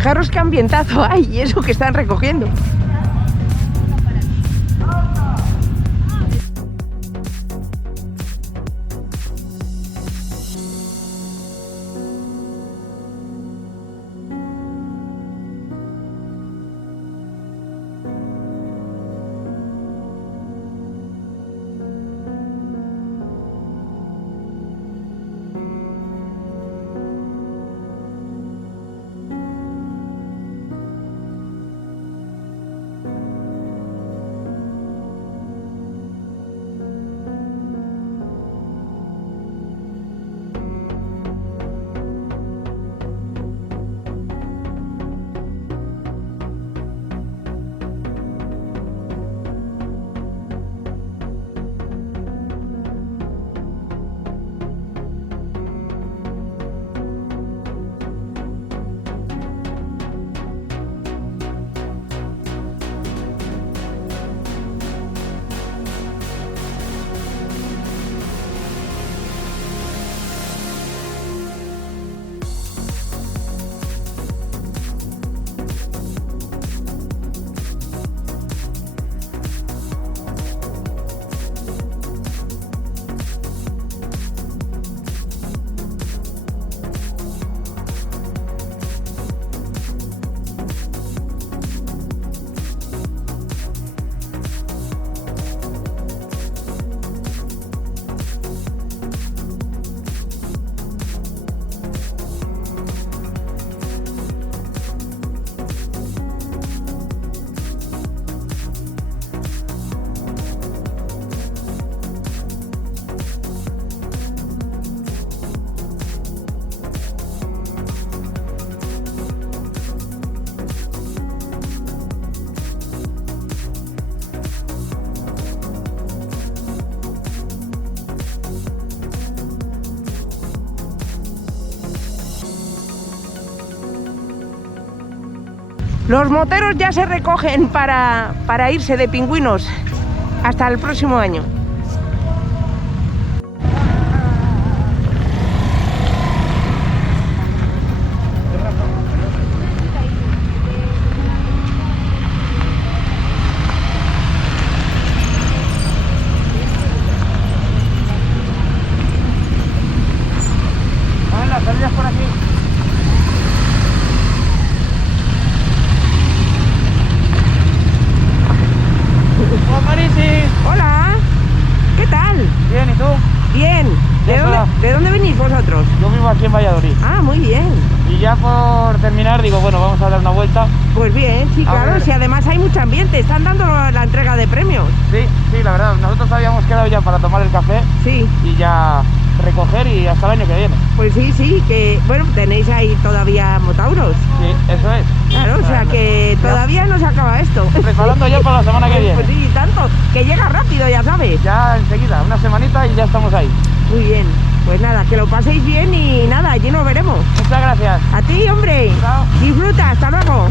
Fijaros qué ambientazo hay y eso que están recogiendo. Los moteros ya se recogen para irse de pingüinos hasta el próximo año. Las salidas por aquí. Hola Marisi. Hola, ¿qué tal? Bien, ¿y tú? Bien. ¿De dónde venís vosotros? Yo vivo aquí en Valladolid. Ah, muy bien. Y ya por terminar digo, bueno, vamos a dar una vuelta. Pues bien, sí, A claro, ver. si además hay mucho ambiente, están dando la entrega de premios. Sí, la verdad, nosotros habíamos quedado ya para tomar el café Sí, y ya recoger y hasta el año que viene. pues sí, que bueno, tenéis ahí todavía motauros. Sí, eso es. Claro, o sea que todavía no se acaba esto. Preparando ya para la semana que viene. Pues sí, tanto, que llega rápido, ya sabes. Ya enseguida, una semanita y ya estamos ahí. Muy bien, pues nada, que lo paséis bien y nada, allí nos veremos. Muchas gracias. A ti, hombre. Chao. Disfruta, hasta luego.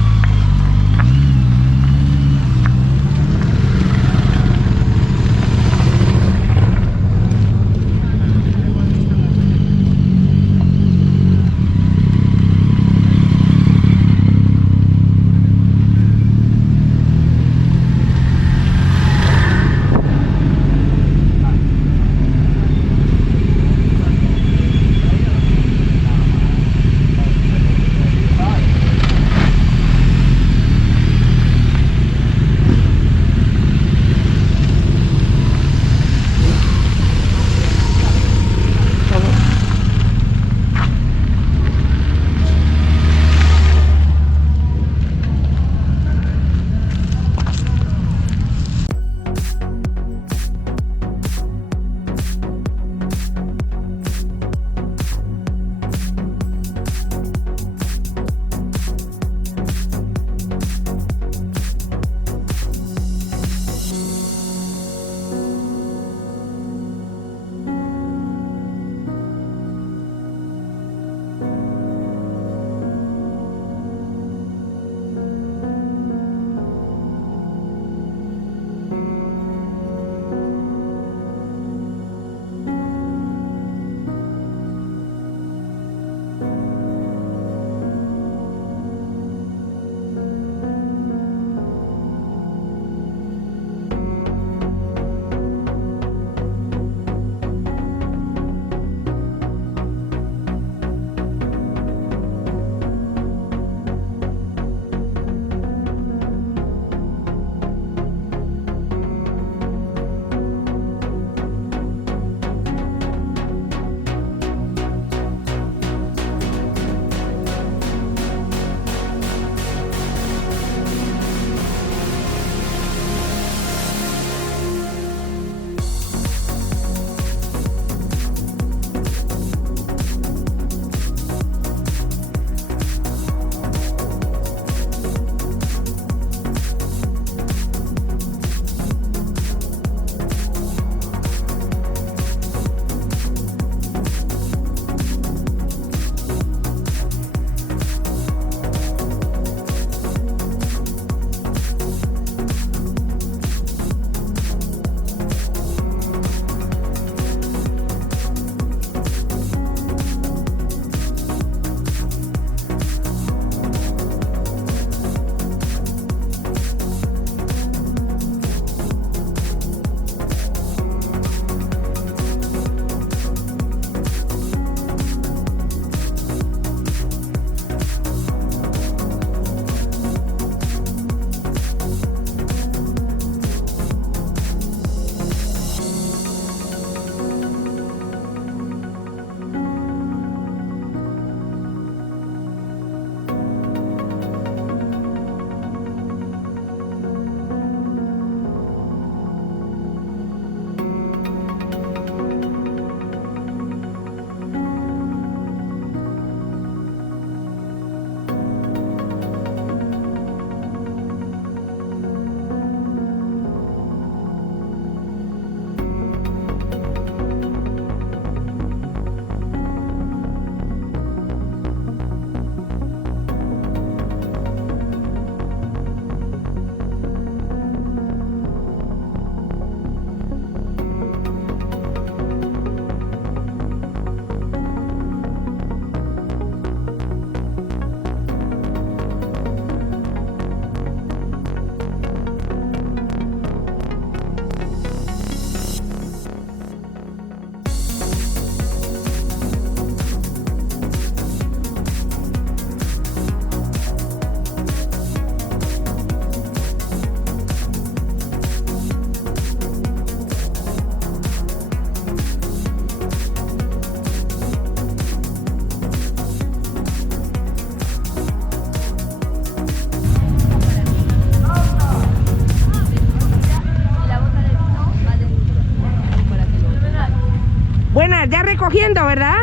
recogiendo, ¿verdad?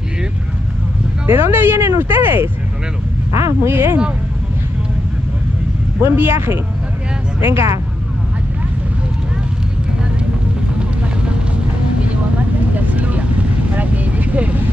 Sí, ¿De dónde vienen ustedes? de Toledo. Ah, muy bien. Buen viaje. Venga. Que llevo a Marta y a Silvia para que